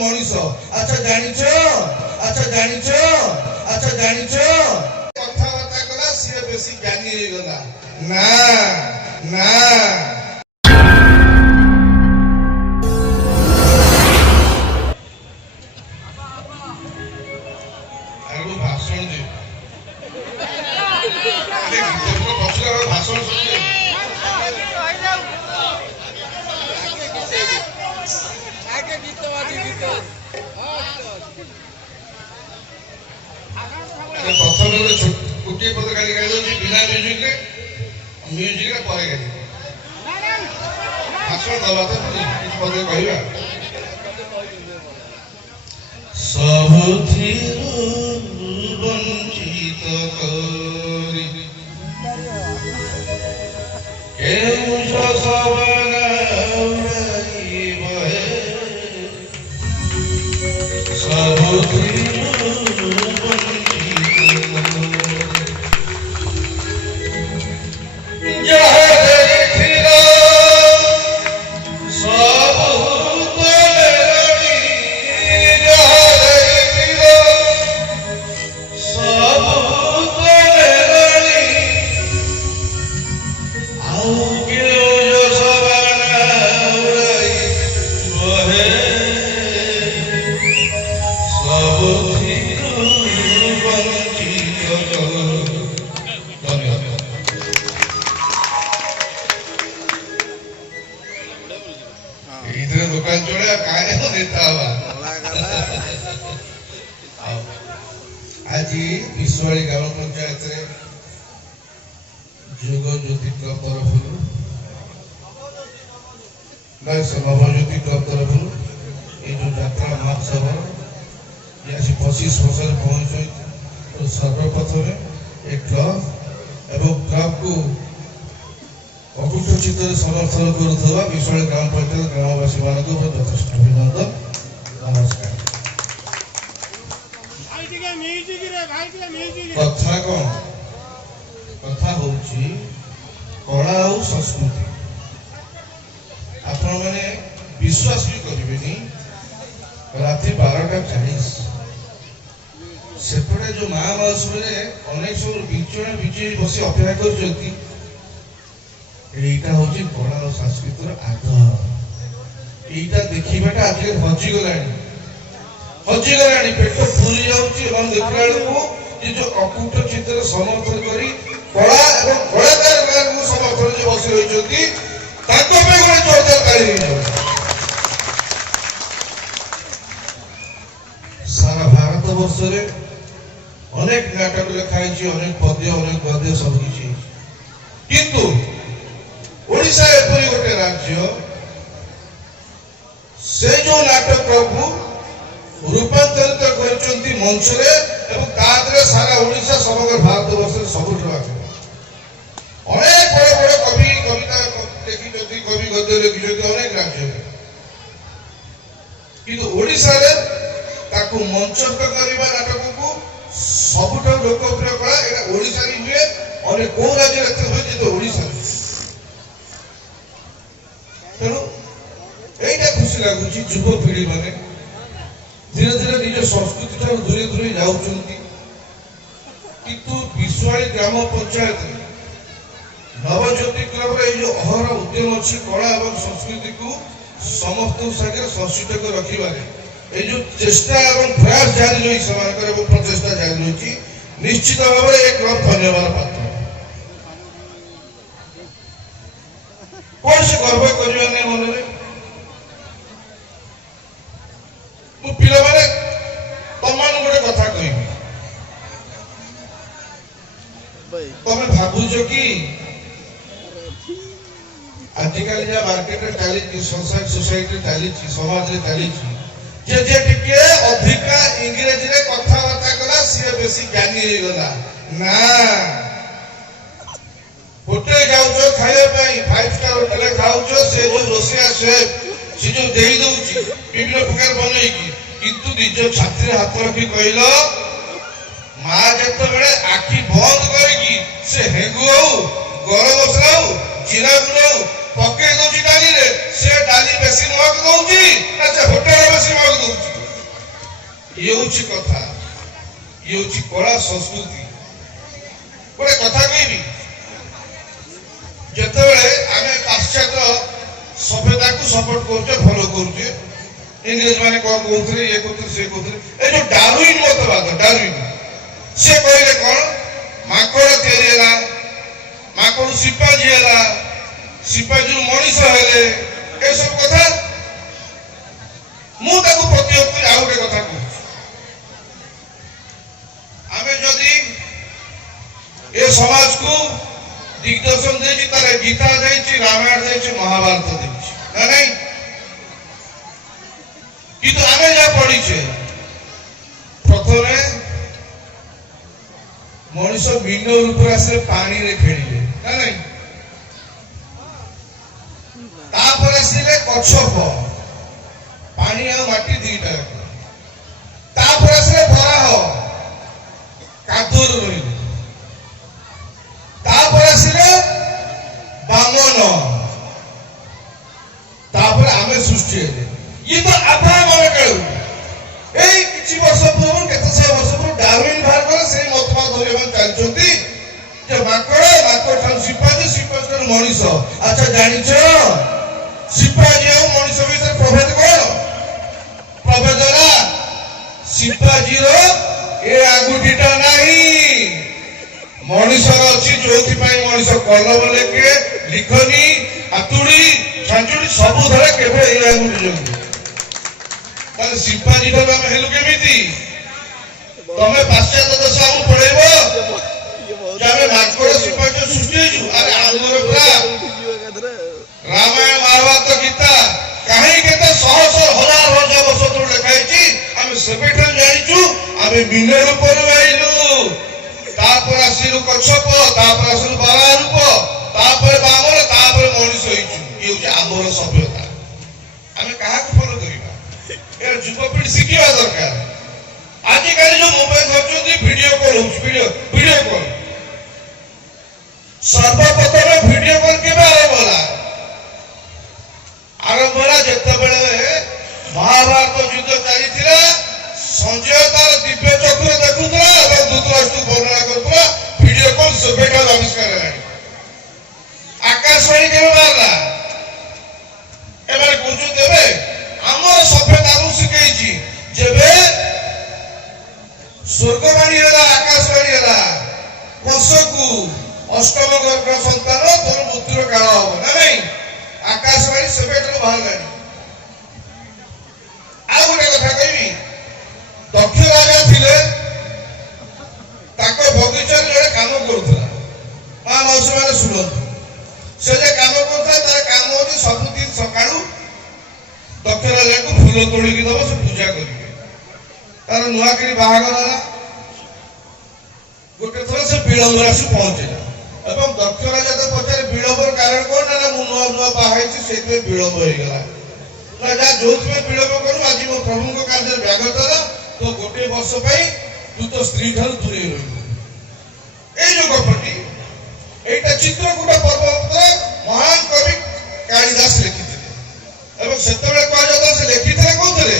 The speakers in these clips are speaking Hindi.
मनीष अच्छा जानिछ कथाबार्ता कला सी बेसी ज्ञानी हो गला ना ना आगु भाषण दे भाषण प्रथम गोटे पद गाड़ी गाड़ी बिना म्यूजिक पर गाड़ी भाषण दबा तो पद कहवा सबुथिरु वंचित करी केउछ सबना उड़ाइबे सबुथिरु दुकान जोड़ा काय देता आज विश्वाड़ी ग्राम पंचायत जोग ज्योति क्लब तरफ नवज्योति क्लब तरफ ये जो यात्रा महोत्सव ये 25 वर्ष पहुंच सर्वप्रथम एक क्लब एवं क्लब को अकुट चित्त समर्थन करुवा विश्वाड़ी ग्राम पंचायत ग्रामवासी मान यथेष्ट अभिनंदन नमस्कार कथा कौन कथा हूँ कला और संस्कृति आपण मैंने विश्वास भी करें राति 12:40 सेपटे जो महामास अनेक सब बिचुड़ा बिचुड़ी बस अपेक्षा कर कला और संस्कृतिर आदर यहीटा देखा आज हजिगला पेट पूरी जाऊँ देखला ये जो अकुट चित्र समर्थन करी कला और कलाकार मान समर्थन जो बस रही जोरदार ताली सारा भारत वर्ष अनेक नाटक लिखाई अनेक पद्य अनेक गद्य सब किसी किंतु ओडिशा एपरी गोटे राज्य से जो नाटक को रूपांतरित करचंती मंच रे एवं तादरे सारा ओडिशा समग्र भारत वर्ष सबुठ आगे अनेक बड़ बड़ कवि कविता देखी कवि गद्य लिखि अनेक राज्य किंतु ओडिशा रे ताकू मंचस्थ करबा नाटक को सबुठ लोकप्रिय कला एटा ओडिशा री हुए और को राज्य रे हुए जे ओडिशा तेणु यहीटा खुशी लगुच युवपीढ़ी मैंने धीरे धीरे निज संस्कृति ठार दूरे दूरे जाऊँगी किंतु विश्वाड़ी ग्राम पंचायत नवज्योति क्लब जो अहर उद्यम अच्छी कला और संस्कृति को समस्त सागर संस्कृत कर रखिबारे ये जो चेष्टा और प्रयास जारी रही से प्रचेषा जारी रही निश्चित भाव में एक क्लब धन्यवाद पात्र कौन से गर्व करने मन में पिला माने तुम गोटे कथा कह तुम भावुच कि आजिकल जहाँ मार्केट चली सोसाइटी चली समाज चली टे अधिका इंग्रेजी रे कथबार्ता कला सी बेसी ज्ञानी हो गला ना होटेल जाऊच खाइबा 5 स्टार होटेल खाऊच से जो रोसिया शेफ से जो दे दउची विभिन्न प्रकार बनैकी किंतु निज छात्री हाथ रखी कहल माँ जत बेले आखि बंद करके से हेगु हो गरम मसला हो जीरा गुड़ हो पके दउची डाली रे से डाली बेसी महक दउची ना से होटल बेसी महक दउची ये होची कथा ये होची कला संस्कृति गोटे कथा कहबी जेतेबेले आमे पाश्चात्य सभ्यता को सपोर्ट करछे फॉलो करछे इंग्लिश माने को कहउथले ये कहउथले से कहउथले ए जो डार्विन मतवाद डार्विन से कहले कोन माकड़ तेरी होला माकड़ सिपाजी होला सिपाजी मनीष हेले ए सब कथा मु ताको प्रतियोग कर आउ के कथा कहू आमे जदी ए समाज को दिग्दर्शन देछि तारे गीता देछि रामायण देछि महाभारत देछि ना नहीं किंतु आमे जा पढिछे प्रथमे मनुष्य भिन्न रूप आसले पानी रे खेलिले ना नहीं तापर आसले कच्छप पानी आ माटी दीटा तापर आसले बराह कादुर रहिले तापर आसले बामन तापर आमे सृष्टि हेले ये तो आपा माने कहू एई किछि वर्ष पूर्व केते से वर्ष पूर्व डार्विन बाहर करे से मतवाद धरे मन चालचोती जे माकड़ ठान सिपाजी सिपाजी मनीष अच्छा जानिछो सिपाजी और मनीष भीतर प्रभेद कोन प्रभेद ला सिपाजी रो ए आगुटीटा नाही मनीष अछि जोथि पई मनीष कलम लेके लिखनी हातुड़ी छांचुड़ी सब धरे केबे ए आगुटी जों ताले सिपाजी ठार हम हेलु केमिति तमे पाश्चात्य देश हम पढेबो जामे माकड़ सिपाजी सृष्टि छु अरे आमर पूरा रामायण महाभारत गीता काहे केते सह सह हजार हजार वर्ष तोड़ लिखाइछि हम सेबेठन जानिछु हम बिना रूप रहिलु तापर आसिलु कच्छप तापर आसिलु बारा रूप तापर बामन तापर मनीष होइछु ई होछि आमर सभ्यता हम काहा को फॉलो करिबा ए युवपीढ़ी शिखिबा दरकार आज काली जो मोबाइल धरछुंती वीडियो कॉल होछि वीडियो कॉल सर्वप्रथम वीडियो कॉल केबे आरंभ होला आरंभ होला जेतेबेले महाभारत युद्ध चलीथिला संजय तार दिव्य चक्षुरे देखुथला और धृतराष्ट्र वर्णना करथला वीडियो कॉल सेबेटा आविष्कार हेलानी आकाशवाणी केबे बारला एबारे कुछु देबे हमर सभ्यता को सिखैछि जेबे स्वर्गवाणी होला आकाशवाणी होला वर्षकु अष्टम ग्रह संतान तोर मृत्युर काल हो ना नहीं आकाशवाणी सेबेटा बाहरलानी आ गोटे कथा कहबी दक्ष राजा थिले ताको बगीचा रे जड़े काम करथला मा मौसी माने सुनत से जे काम करथा तार काम होची सबुदिन सकाळू दक्ष राजा को फूल तोड़ी की दबो से पूजा करिवे तार नुआकरी बाहागर होला गोटे थोड़ा से विलंब राशि पहुंचला एवं दक्ष राजा तो पचारे विलंबर कारण कोन ना मु नुआ नुआ बाहाइछि सेते विलंब होई गेला राजा जोत में विलंब करू आज मो प्रभु को कार्य व्याघात होला तो गोटे वर्ष पई तू तो स्त्री ठार दूरे रही ए जो गपटी एटा चित्रकूट पर्वत महान कवि कालिदास लिखिथिले एवं सेतबेले कह जाता से लिखिथिले कोथले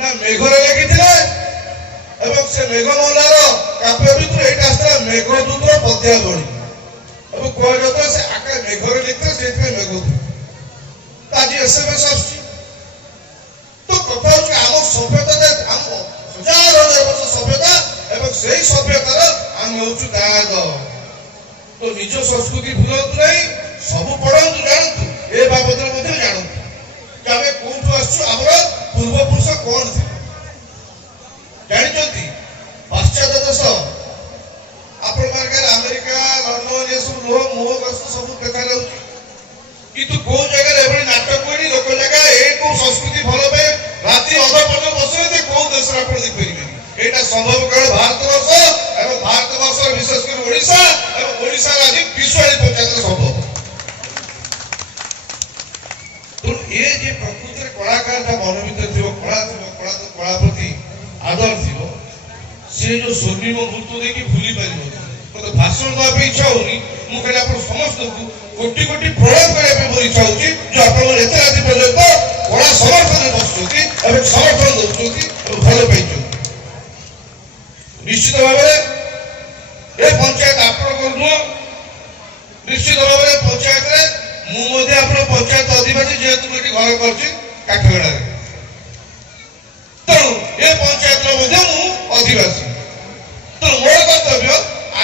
ना मेघरे लिखिथिले एवं से मेघमल्लार काव्य भितर एटा आस्था मेघदूत पद्यावली एवं कह जाता से आका मेघरे लिखते सेते मेघदूत ताजी एसएमएस आछि तो कथा होछि आम सभ्यता आम हजार हजार वर्ष सभ्यता एवं सेही सभ्यतार आम होछु दाद तो निज संस्कृति भूलतु नहीं सब पढ़ंतु जानतु ए बाबद मध्ये जानतु कि आमे कोठु आछु हमर पूर्व पुरुष कोन थे जानिचंती पाश्चात्य देश आपण मार्गे अमेरिका लंडन ये सब लोह मोह गस्त सब देखा जाउछि किंतु को जगह एबडी नाटक कोनी लोक जगह ए को संस्कृति भलो पे राती अधपन बसरे ते को देश रा पर देखिबे एटा संभव केवल भारतवर्ष एवं भारतवर्ष विशेष कर ओडिशा एवं ओडिशा राज्य विश्वले पंचायत संभव तो ये जे प्रकृति रे कलाकार ता मन भीतर थियो कला तो कला प्रति आदर थियो से जो स्वर्णिम मुहूर्त देखि भूली पारिबो तो भाषण दवा पे इच्छा होनी मु कहले आपण समस्त को कोटी कोटी प्रणाम करने मोर इच्छा होची जो आपण एते राति पर्यंत कड़ा समर्थन बसुछंती एवं समर्थन दउछंती भल पाइछंती निश्चित भाव में ए पंचायत आपण करनु निश्चित भाव में पंचायत रे मु मध्ये आपण पंचायत अधिकारी जेतु एटी घर करछि काठगड़ा रे तो ए पंचायत रो मध्ये मु अधिवासी तो मोर कर्तव्य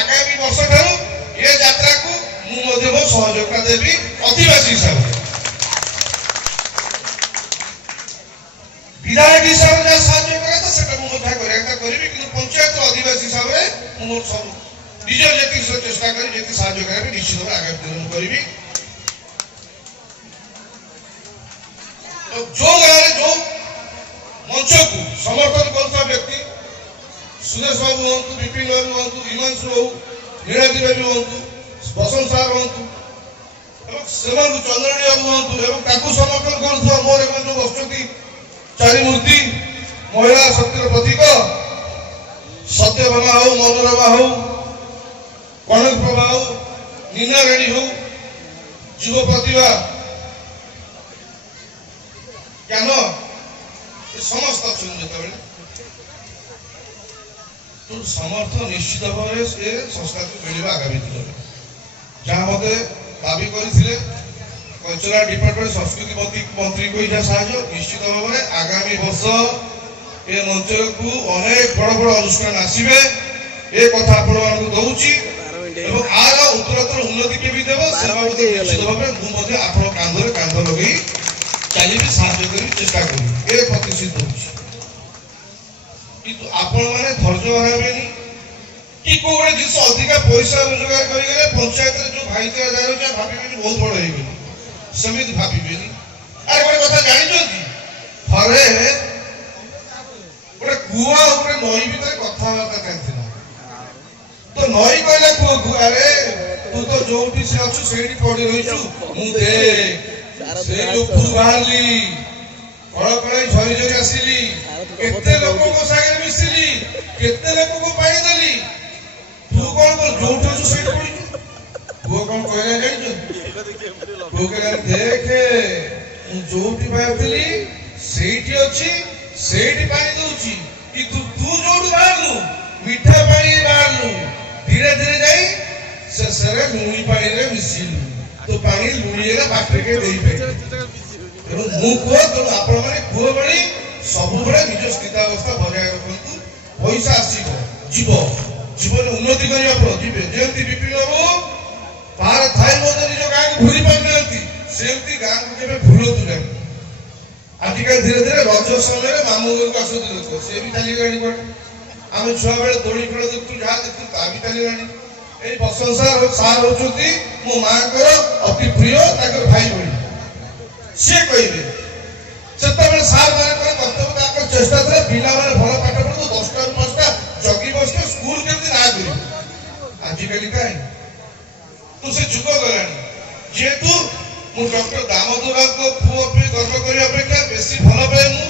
आगामी वर्ष ठारू ए यात्रा को मु मध्ये मो सहयोगिता देबी अधिवासी हिसाब विधायक हिसाब रे साहाय्य करे तो सेटा मु मध्ये करबी कि पंचायत अधिवासी हिसाब रे मु सब निज जेति चेष्टा करी जेति साहाय्य करे निश्चित भाव आगामी दिन मु करबी तो जो गारे जो मंच को समर्थन करता व्यक्ति सुरेश बाबू हूँ विपिन बाबू हूँ हिमांशु बाबू नीलाद्री बाबू हूँ बसंत सार हूँ चंद्रणी बाबू हूँ समर्थन करुवा मोर जो बसुँच चारि मूर्ति महिला शक्तिर प्रतीक सत्यभामा हो मनोरमा हो कनक प्रभा हो नीना राणी हो युव प्रतिभा ज्ञान समस्त अच्छा तो समर्थ निश्चित भाव में संस्था को मिलवा आगामी दिन में जहाँ मत दाबी करते कल्चरल डिपार्टमेंट संस्कृति मंत्री को साहय निश्चित भाव में आगामी वर्ष ए मंच को अनेक बड़ बड़ अनुष्ठान आसवे ए कथा आपण दूची आर उत्तरोत्तर उन्नति के देव से बाबद निश्चित भाव में मुझे आप कांधे कांध लगे चलिए साहय कर चेष्टा करी ए प्रतिष्ठित होची किंतु आपण माने धैर्य हराबेनी कि को गोटे जिस अधिका पैसा रोजगार करी गले पंचायत रे जो भाईचारा जाय छै भाबिबेनी बहुत बड़ होई गेली समिति भाबिबेनी अरे गोटे कथा जानि जंती थरे गोटे कुआ ऊपर नई भीतर कथा वार्ता करथिला तो नई कहले कुआ को अरे तू तो जोठी से अछु सेठी पड़ी रहिछु मु दे से जो तू बाहरली कड़कड़ाई झरी झरी आसिली केते लोगों को सागर मिसिली केते लोगों को पाई देली तू कौन को जोठो जो सेठ पड़ी वो कौन कहले जानि वो कहले देखे जोठी बाहरली सेठी अछि सेठी पानी दउची कि तू जोठ बाहरलु मीठा पानी बाहरलु धीरे धीरे जाई से सरे लुणी पानी रे मिसिलु तो पानी लुणी रे बाटे के देई पे मु को तो आपण माने को बणी सब बड़े निज स्थितावस्था बजाय रखंतु पैसा आसीबो जीवन उन्नति करिया पर जीवे जेंति विपिन बाबू पार थाई मोदे निज गां को भूली पाउनंती सेंति गां को केबे भूलतु नाही आजिकल धीरे धीरे रज समय मामू घर को आसुती लोक से भी चली गणी कोट आम छुआ बेले दौड़ी खेल देखु जहाँ देखु ता भी चली गणी ए बसंत सार होचुती मो मां कर अति प्रिय ताकर भाई बणी से कहिबे सेतबे सार माने कर कर्तव्य ताकर चेष्टा करे पिला माने भल पाठ पढु 10टा रु 5टा जगी बसके स्कूल केमति ना करी आजिकल काई तो से जुग गलानी जेतु मु डॉक्टर दामोदर को पुओ पे गर्व करी अपेक्षा बेसी भल पाए मु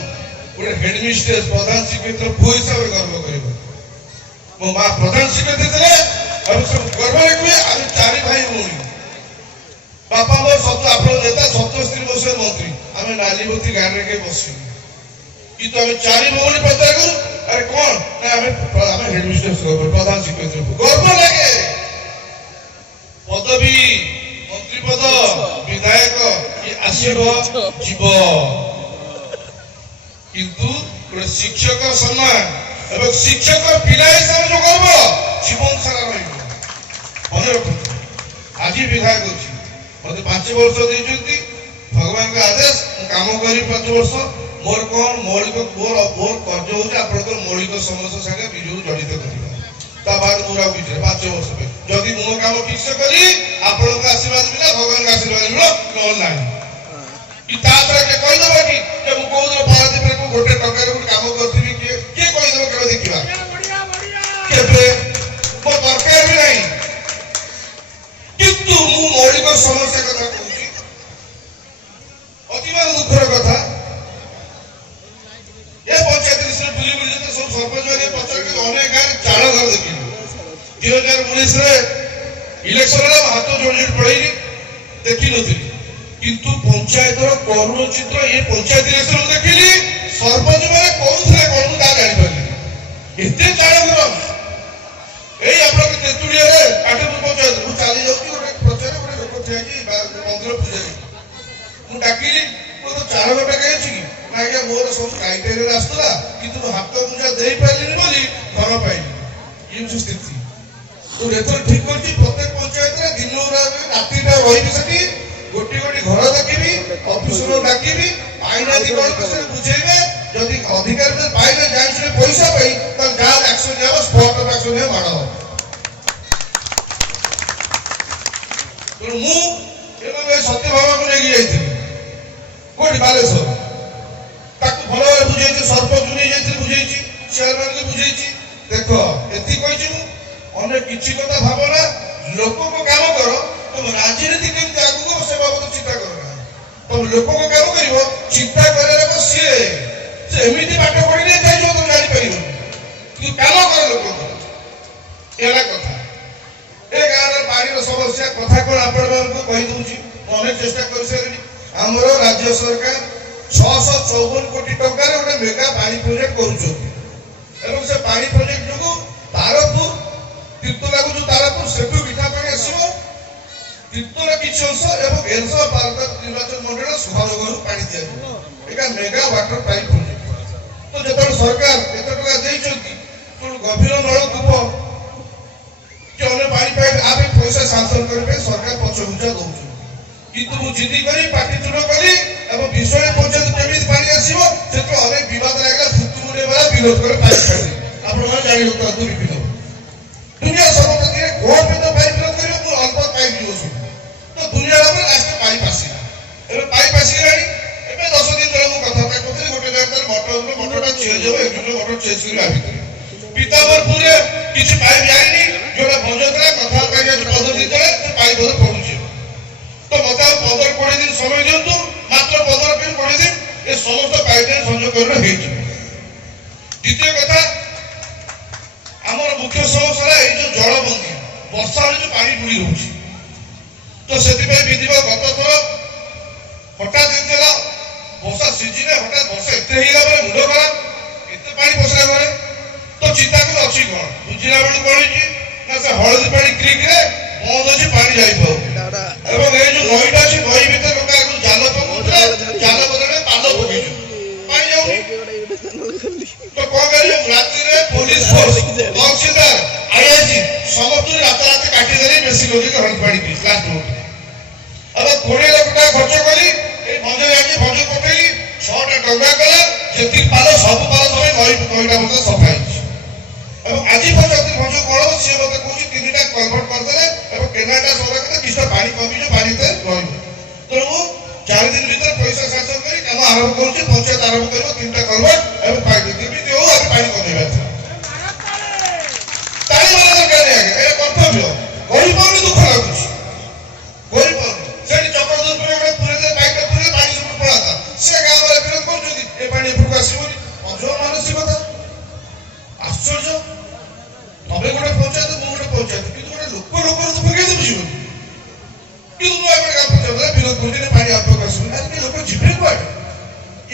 गोटे हेडमिस्ट्रेस प्रधान शिक्षक पुओ हिसाब से गर्व करिबो मो मां प्रधान शिक्षक थे अब सब गर्व रखिए हम चारि भाई भौणी बापा मो सब आप नेता 77 वर्ष मंत्री आम नालीबती गाँव में के बस कि तो आम चारि भौणी पचार करूँ अरे कौन आम हेडमिस्ट्रेस प्रधान शिक्षक गर्व लगे पदवी मंत्री पद विधायक आसब जीव किंतु गोटे शिक्षक सम्मान एवं शिक्षक पिला हिसाब जो गर्व जीवन सारा रही मन रखु आज विधायक अच्छी मत 5 वर्ष देती भगवान का आदेश काम करी 5 वर्ष मोर कौन मौलिक मोर कर्ज हो मौलिक समस्या संगे विजु जड़ित करवा बाद पूरा 5 वर्ष जदि मो काम ठीक से करी आपण आशीर्वाद मिला भगवान का आशीर्वाद मिलो नल ना कि तापर के कहि दबो कि जे मु कोन पारादीप रे को गोटे टका रे काम करथिबी के कहि दबो केबे देखिबा केबे मो दरकार भी नहीं किंतु मु मौलिक समस्या कथा कहूची अतिमा दुखर कथा ये पंचायत से बुली बुली जते सब सरपंच वाले पचार के अनेक गांव चाल घर देखिलु 2019 रे इलेक्शन रे हाथ जोड़ जोड़ पड़ैली देखी नी किंतु पंचायतर करुण चित्र ये पंचायत इलेक्शन देखिली सरपंच मैंने कौन जानी पारे एत चाणक এই আপনাকে তেতুলিয়ারে কাঠেপুর পঞ্চায়েত মু চালি যাচ্ছি গোটে প্রচারে গোটে লোক ঠিয়া মন্দির পূজারি মু ডাকিলি তো চার ঘন্টা খাইছি কি না আজ্ঞা মোর সব ক্রাইটেরিয়া আসতলা কিন্তু হাত মুজা দেই পাইলিনি বলি ঘর পাইলি এই স্থিতি তো এথর ঠিক করছি প্রত্যেক পঞ্চায়েতরে দিন রাত্রিটা রহিবি সেটি গোটি গোটি ঘর দেখিবি অফিসর ডাকিবি আইনাদি কোন বিষয়ে বুঝাইবে যদি অধিকার পাইলে জানি পয়সা পাই তাহলে গাঁও অ্যাকশন নেব স্পট অফ অ্যাকশন নিয়ে মাড় হব মু এবং এই সত্যভামাকে নেই যাইଥିଲି কোটি বালেশ্বর তাকে ভালো ভাবে বুঝাইছি সরপঞ্চ নিয়ে যাইଥିଲି বুঝাইছি চেয়ারম্যানকে বুঝাইছি দেখ এতি কইছি মু অনেক কিছু কথা ভাবো না লোককে কাম কর তুমি রাজনীতি কেমতি আগুক সে বাবদ চিন্তা কর না তুমি লোককে কাম করিব চিন্তা করে সিଏ ସେ ଏମିତି ପାଠ ପଢିଲେ ଯାଇଯିବ ତମେ ଜାଣିପାରିବନି କିନ୍ତୁ କାମ କର ଲୋକଙ୍କର ଏଇଟା କଥା ଏ ଗାଁର ପାଣିର ସମସ୍ୟା କଥା କଣ ଆପଣମାନଙ୍କୁ କହିଦେଉଛି ମୁଁ ଅନେକ ଚେଷ୍ଟା କରିସାରିଲିଣି ଆମର ରାଜ୍ୟ ସରକାର 654 କୋଟି ଟଙ୍କାରେ ଗୋଟେ ମେଗା ପାଣି ପ୍ରୋଜେକ୍ଟ କରୁଛନ୍ତି ଏବଂ ସେ ପାଣି ପ୍ରୋଜେକ୍ଟ ଯୋଗୁଁ ତାରପୁର ତୀର୍ତ୍ତୋଲାକୁ ଯୋଉ ତାରପୁର ସେଠୁ ମିଠା ପାଣି ଆସିବ ତୀର୍ତ୍ତୋଲ କିଛି ଅଂଶ ଏବଂ ଏରସମା ପାର୍କ ନିର୍ବାଚନ ମଣ୍ଡଳ ସୁଭାନଗରରୁ ପାଣି ଦିଆଯିବ ଏଇଟା ମେଗା ୱାଟର ପାଇପ୍ ପ୍ରୋଜେକ୍ଟ तो যেতବେଳେ ସରକାର ଏତେ ଟଙ୍କା ଦେଇଛନ୍ତି ତେଣୁ ଗଭୀର ନଳକୂପ କି ଅନ୍ୟ ପାଣି ପାଇପ୍ ଆମେ ପଇସା ସାଂସନ କରିବା ପାଇଁ ସରକାର ପଛଘୁଞ୍ଚା ଦଉଛନ୍ତି କିନ୍ତୁ ମୁଁ ଜିଦି କରି ପାଟିତୁଣ୍ଡ କଲି ଏବଂ ବିଷୟ ପର୍ଯ୍ୟନ୍ତ କେମିତି ପାଣି ଆସିବ ସେଥିରେ ଅନେକ ବିବାଦ ଲାଗିଲା ଭୁତୁମୁଣ୍ଡିଆ ବାଲା ବିରୋଧ କରି ପାଇପ୍ କାଢି ଆପଣମାନେ ଜାଣିପାରନ୍ତୁ ବିଭିନ୍ନ ଦୁନିଆ ସମସ୍ତେ କୋଣ ପାଇଁ ତ ପାଇପ୍ ବିରୋଧ କରିବ ମୁଁ ଅଳ୍ପ ପାଇପ୍ ୟୁଜ ତ ଦୁନିଆ ଉପରେ ଲାଷ୍ଟ ପାଇପ୍ ଆସିଲା ଏବେ ପାଇପ୍ ଆସିଗଲାଣି ଏବେ 10 ଦିନ ତଳେ ମୁଁ କଥାବାର୍ତ୍ତା କରୁଥିଲି ଗୋଟେ ଜାଗାରେ मोटरटा चेंज हो एक मोटर चेंज करी आबि पीताम्बरपुर किछि पाइप जाइनी जोटा भंजतरा कथा करिया 15 दिन तळे पाइप भर पडुछि तो मता 15-20 दिन समय दियंतु मात्र 15-20 दिन ए समस्त पाइप लाइन संयोग करना हेछि द्वितीय कथा हमर मुख्य समस्या ए जो जलबंदी वर्षा रे जो पानी बुडी रहउछि तो सेति पे विधिव गत थर हटात दिनला वर्षा सीजन हटात वर्षा एते हेला बले मुंड खराब एते पानी पसरा गले तो चिंता कर अछि कोन बुझिला बेलु पड़िछि ना से हळदी पानी क्रिक रे बंद अछि पानी जाई पाउ एवं ए जो नईटा अछि नई भीतर लोक आगु जाल पकोउतरा जाल बदले पालो पकेजु पानी जाउनी तो कोन करियो रात्रि रे पुलिस फोर्स तहसीलदार आईआईसी समस्त रात रात काटी देली बेसी लोग के हळदी पानी पी लास्ट मोड अब 20 लाख टका खर्च करी ए भंजे जाके भंजे पटेली 6टा टंगा कला जेति पालो सब पालो समय नईटा मते सफाई এবং আজি পর্যন্ত ভঞ্জ কল সে মতে কইছি 3টা কনভার্ট করদেলে এবং কেনাটা সরকার কিছটা পানি কমিছে পানিতে রহিব তেণু 4 দিন ভিতর পয়সা শাসন করি কাম আরম্ভ করছি পঞ্চায়েত আরম্ভ করব 3টা কনভার্ট এবং পানি কেমিতি হোক আমি পানি কমাইবা তাই বলা দরকার নাই আগে এটা কর্তব্য গরিবকে দুঃখ লাগুଛି গরিব সেটি চক্রধর পুরে পুরে পাইপটা পুরে পানি উপর পড়াতা সে গাঁরে বিরোধ করছুনি এ পানি উপর আসিবনি অজো মানসিকতা আশ্চর্য তবে গোটে পঞ্চায়েত মু গোটে পঞ্চায়েত কিন্তু গোটে লোক তো ফেকে দেবি জীবন কিন্তু মু এবারে কাম পঞ্চায়েত বিরোধ করতে পানি আপক আসুন আজকে লোক জীবন কুয়াড়ে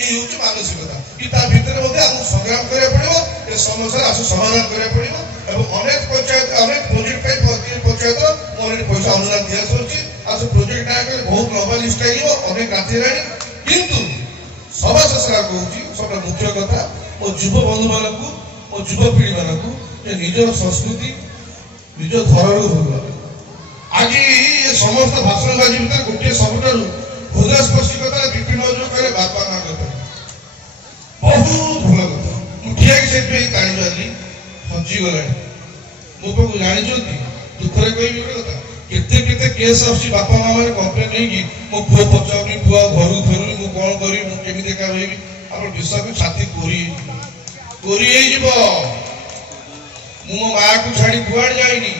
এই হচ্ছে মানসিকতা কি তার ভিতরে মধ্যে আমাকে সংগ্রাম করা পড়িব এ সমস্যার আসু সমাধান করা পড়িব এবং অনেক পঞ্চায়েত অনেক প্রজেক্ট পাই পঞ্চায়েত অলরেডি পয়সা অনুদান দিয়া হচ্ছে আসু প্রজেক্ট না করে বহুত লম্বা লিস্ট আইব অনেক রাতি হেলানি কিন্তু সভা শেষরা কହୁଛି সবটা মুখ্য কথা ও যুব বন্ধু মানকু ও যুবপিঢ়ি মানকু যে নিজের সংস্কৃতি নিজ ধরণর ভুল আজ এই সমস্ত ভাষণবাজি ভিতরে গোটিয়ে ସବୁଠାରୁ ହୃଦୟସ୍ପର୍ଶୀ କଥା ବିପିନ ଯୋଉ କହିଲେ ବାପା ମା କଥା ବହୁତ ଭଲ କଥା ମୁଁ ଠିଆକି ସେଥିପାଇଁ କାଢି ପାରିଲି ହଜିଗଲାଣି ମୋ ପାଖକୁ ଜାଣିଛନ୍ତି ଦୁଃଖରେ କହିବି ଗୋଟେ କଥା କେତେ କେତେ କେସ୍ ଆସୁଛି ବାପା ମା ମାନେ କମ୍ପ୍ଲେନ୍ ନେଇକି ମୋ ପୁଅ ପଚାରୁନି ପୁଅ ଘରକୁ ଫେରୁନି ମୁଁ କଣ କରିବି ମୁଁ କେମିତି ଏକା ରହିବି ଆପଣ ବିଶ୍ୱାସ ଛାତି କୋରି ହେଇଯିବ ମୁଁ ମାକୁ ଛାଡି କୁଆଡେ ଯାଇନି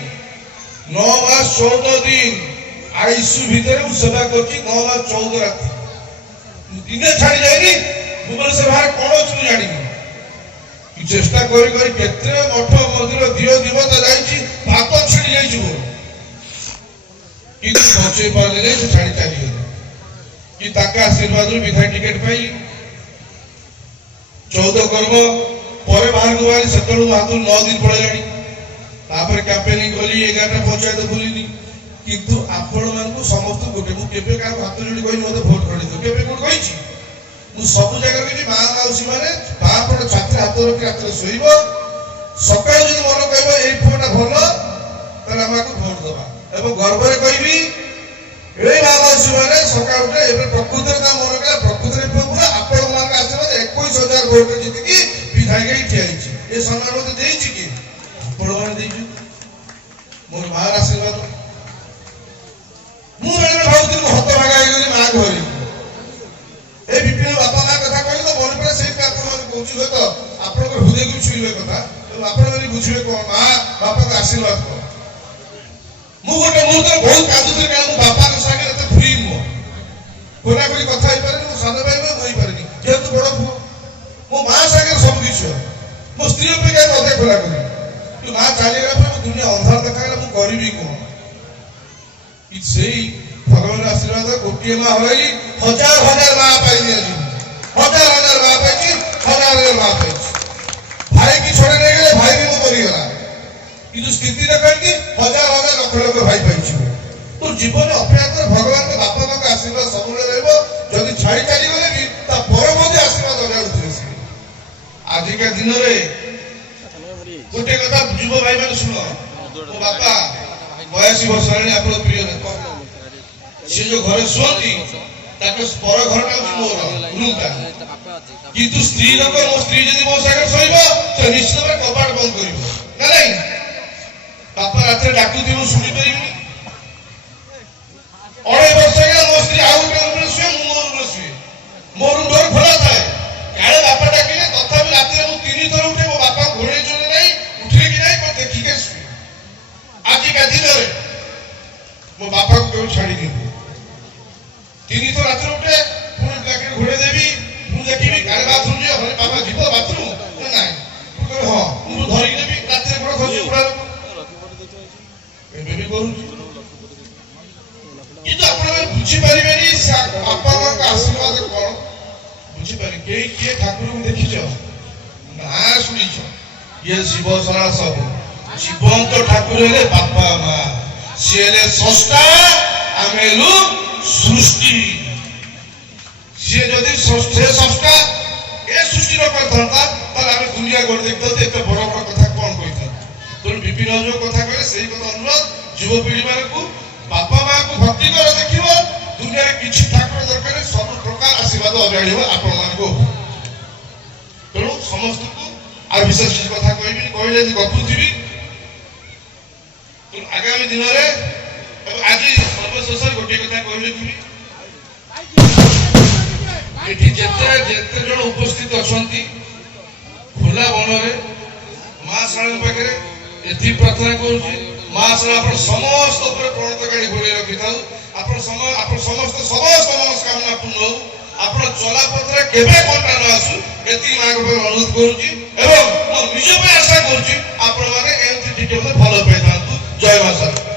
9 ମାସ 14 ଦିନ आईसीयू भीतर मु सेवा करछि 9 मास 14 रात दिने छाड़ी जाइनी भुवनेश्वर बाहर कोन छु जानिनी कि चेष्टा करी करी केत्रे मठ मंदिर दियो दिवता जाइछि भात छिड़ी जाइछि କିନ୍ତୁ ବଞ୍ଚେଇ ପାରିଲେ ନାହିଁ, ସେ ଛାଡ଼ି ଚାଲିଗଲେ। କି ତାଙ୍କ ଆଶୀର୍ବାଦରୁ ବିଧାୟକ ଟିକେଟ ପାଇଲି। 14 କର୍ମ ପରେ ବାହାରକୁ ବାହାରି ସେତେବେଳୁ ହାତରୁ 9 ଦିନ ପଳେଇଲାଣି। ତାପରେ କ୍ୟାମ୍ପେନିଂ କଲି, 11ଟା ପଞ୍ଚାୟତ ବୁଲିଲି। କିନ୍ତୁ ଆପଣମାନଙ୍କୁ ସମସ୍ତଙ୍କୁ ଗୋଟେ, ମୁଁ କେବେ କାହାକୁ ହାତ ଯୋଡ଼ି କହିନି ମୋତେ ଭୋଟ କରିଦିଅ, କେବେ କୋଉଠି କହିଛି? ମୁଁ ସବୁ ଜାଗାରେ କହିଛି ମା ମାଉସୀ ମାନେ ବାପର ଛାତି ହାତ ରଖି ରାତିରେ ଶୋଇବ, ସକାଳୁ ଯଦି ମନ କହିବ ଏଇ ପୁଅଟା ଭଲ ତାହେଲେ ଆମକୁ ଭୋଟ ଦେବା। ଏବଂ ଗର୍ବରେ କହିବି ଏଇ ମା ମାଉସୀ ମାନେ ସକାଳୁ ଉଠେ ଏବେ ପ୍ରକୃତରେ ତା ମନ କଲା ପ୍ରକୃତରେ ପୁଅ ଆପଣମାନଙ୍କ ଆଶୀର୍ବାଦ 21,000 ଭୋଟରେ ଜିତିକି ବିଧାୟକ ଠିଆ ହେଇଛି। ଏ ସମ୍ମାନ ମତେ ଦେଇଛି କି ଆପଣମାନେ ଦେଇଛନ୍ତି, ମୋର ମାର ଆଶୀର୍ବାଦ। ମୁଁ ବେଳେ ଭାବୁଥିଲି ମୁଁ ହତଭାଗା ହେଇଗଲି ମା ଘରେ। এই বিপিন বাপা মা কথা কইলে তো মনে পড়ে সেই আপনাদের কହୁছি হয়ত আপনাদের হৃদয়କୁ ছুঁইবে কথা এবং আপনারা বুঝিবে কোন মা বাপাকে আশীর্বাদ কর। ମୁଁ ଗୋଟେ ମୁହୂର୍ତ୍ତରେ ବହୁତ କାନ୍ଦୁଥିଲି, କାରଣ ମୋ ବାପାଙ୍କ ସାଙ୍ଗରେ ଏତେ ଫ୍ରି ନୁହଁ, ଖୋଲାଖୋଲି କଥା ହେଇପାରେନି। ମୋ ସାନ ଭାଇ ମୁଁ ହେଇପାରେନି ଯେହେତୁ ବଡ ପୁଅ। ମୋ ମା ସାଙ୍ଗରେ ସବୁ କିଛି ହୁଏ, ମୋ ସ୍ତ୍ରୀ ଅପେକ୍ଷା ଅଧିକ ଖୋଲାଖୋଲି। କିନ୍ତୁ ମା ଚାଲିଗଲା ପରେ ମୋ ଦୁନିଆ ଅନ୍ଧାର ଦେଖାଗଲା, ମୁଁ କରିବି କଣ? ସେଇ ଭଗବାନ ଆଶୀର୍ବାଦ ଗୋଟିଏ ମା ହରାଇଲି, ହଜାର ହଜାର ମା ପାଇଲି। ଆଜି ହଜାର ହଜାର ମା ପାଇଛି, ହଜାର ହଜାର ମା ପାଇଛି। ଭାଇ କି ଛଡା ନେଇଗଲେ, ଭାଇ ବି ମୋ ମରିଗଲା। କିନ୍ତୁ ସ୍ଥିତି ଦେଖନ୍ତି ହଜାର ହଜାର ଲକ୍ଷ ଲକ୍ଷ ଭାଇ ପାଇଛି। ତ ଜୀବନରେ ଅପେକ୍ଷା করে ଭଗବାନଙ୍କ ବାପା ମାଙ୍କ ଆଶୀର୍ବାଦ ସବୁବେଳେ ରହିବ। ଯଦି ଛାଡ଼ି ଚାଲିଗଲେ ବି ତା ପରବର୍ତ୍ତୀ ଆଶୀର୍ବାଦ ଅଜାଣୁଥିବେ ସେ। ଆଜିକା ଦିନରେ ଗୋଟେ କଥା ଯୁବ ଭାଇ ମାନେ ଶୁଣ, ମୋ ବାପା 82 ବର୍ଷ ହେଲାଣି, ଆପଣ ପ୍ରିୟ ନେତା। ସେ ଯୋଉ ଘରେ ଶୁଅନ୍ତି ତାଙ୍କ ପର ଘରଟା ହଉଛି ମୋର ରୁମଟା। କିନ୍ତୁ ସ୍ତ୍ରୀ ଲୋକ, ମୋ ସ୍ତ୍ରୀ ଯଦି ମୋ ସାଙ୍ଗରେ ଶୋଇବ ସେ ନିଶ୍ଚିତ ଭାବରେ କବାଟ ବନ୍ଦ କରିବ ନା ନାଇଁ? ବାପା ରାତିରେ ଡାକୁଥିବ ମୁଁ ଶୁଣିପାରିବିନି। 2.5 ବର୍ଷ ହେଇଗଲା ମୋ ସ୍ତ୍ରୀ ଆଉ ଗୋଟେ ରୁମରେ ଶୁଏ, ମୁଁ ମୋ ରୁମରେ ଶୁଏ। ମୋ ରୁମ ଡୋର ଖୋଲା ଥାଏ, କାଳେ ବାପା ଡାକିଲେ ତଥାପି ରାତିରେ ମୁଁ 3 ଥର ଉଠେ। ମୋ ବାପା ଘୋଡ଼େଇ ଚଳେ ନାହିଁ, ଉଠିଲେ କି ନାହିଁ ମୁଁ ଦେଖିକି ଶୁଏ। ଆଜିକା ଦିନରେ ମୋ ବାପାକୁ କେଉଁ ଛାଡ଼ିଦିଅନ୍ତି। 3 ଥର ରାତିରେ ଉଠେ, ପୁଣି ଡାକିଲେ ଘୋଡ଼େଇ ଦେବି, ମୁଁ ଦେଖିବି କାଳେ ବାଥରୁମ ଯିବ, ଘରେ ବାପା ଯିବ ବାଥରୁମ ନା ନାହିଁ, ମୁଁ କହିବି ହଁ, ମୁଁ ଧରିକି ଦେବି। ରାତିରେ ଗୋଡ଼ ଖସି ବୁଢ଼ା ଲୋକ ଏବେ ବି କରୁଛି। କିନ୍ତୁ ଆପଣମାନେ ବୁଝିପାରିବେନି ବାପା ମାଙ୍କ ଆଶୀର୍ବାଦ କଣ ବୁଝିପାରି। କେହି କିଏ ଠାକୁରଙ୍କୁ ଦେଖିଛ ନା ଶୁଣିଛ? ଇଏ ଶିବ ସରା ସବୁ ଜୀବନ୍ତ ଠାକୁର ହେଲେ ବାପା ମା। ସିଏ ହେଲେ ସ୍ରଷ୍ଟା, ଆମେ ହେଲୁ ସୃଷ୍ଟି। ସିଏ ଯଦି ସ୍ରଷ୍ଟା ଏ ସୃଷ୍ଟି ନ କରିଥାନ୍ତା ତାହେଲେ ଆମେ ଦୁନିଆ କରି ଦେଖିଥାନ୍ତୁ, ଏତେ ବଡ ବଡ କଥା କଣ କହିଥାନ୍ତୁ। ତେଣୁ ବିପିନ ଯୋଉ କଥା କହିଲେ ସେଇ କଥା ଅନୁରୋଧ ଯୁବପିଢି ମାନଙ୍କୁ, ବାପା ମାଙ୍କୁ ଭକ୍ତି କର, ଦେଖିବ ଦୁନିଆରେ କିଛି ଠାକୁର ଦରକାର, ସବୁ ପ୍ରକାର ଆଶୀର୍ବାଦ ଅଜାଣିବ ଆପଣମାନଙ୍କୁ। ତେଣୁ ସମସ୍ତଙ୍କୁ ଆଉ ବିଶେଷ କିଛି କଥା କହିବିନି, କହିଲେ ଗପୁଥିବି। ଆଗାମୀ ଦିନରେ ଆଜି ସର୍ବଶେଷରେ ଗୋଟିଏ କଥା କହିଲେ ଯିବି, ଏଠି ଯେତେ ଜଣ ଉପସ୍ଥିତ ଅଛନ୍ତି ଖୋଲା ମନରେ ମା ଶାରଳାଙ୍କ ପାଖରେ ଏତିକି ପ୍ରାର୍ଥନା କରୁଛି, ମା ଶାରଳା ଆପଣ ସମସ୍ତ ଉପରେ ପ୍ରଣତ ଗାଡ଼ି ଘୋଡ଼େଇ ରଖିଥାଉ। ଆପଣ ସମସ୍ତ ମନସ୍କାମନା ପୂର୍ଣ୍ଣ ହଉ। ଆପଣ ଚଲାପଥରେ କେବେ କଣ୍ଟା ନ ଆସୁ, ଏତିକି ମାଙ୍କ ପାଖରେ ଅନୁରୋଧ କରୁଛି। ଏବଂ ମୁଁ ନିଜ ପାଇଁ ଆଶା କରୁଛି ଆପଣମାନେ ଏମିତି ଟିକେ ଭଲ ପାଇଥାନ୍ତୁ। ଜୟ ମା ଶାରଳା।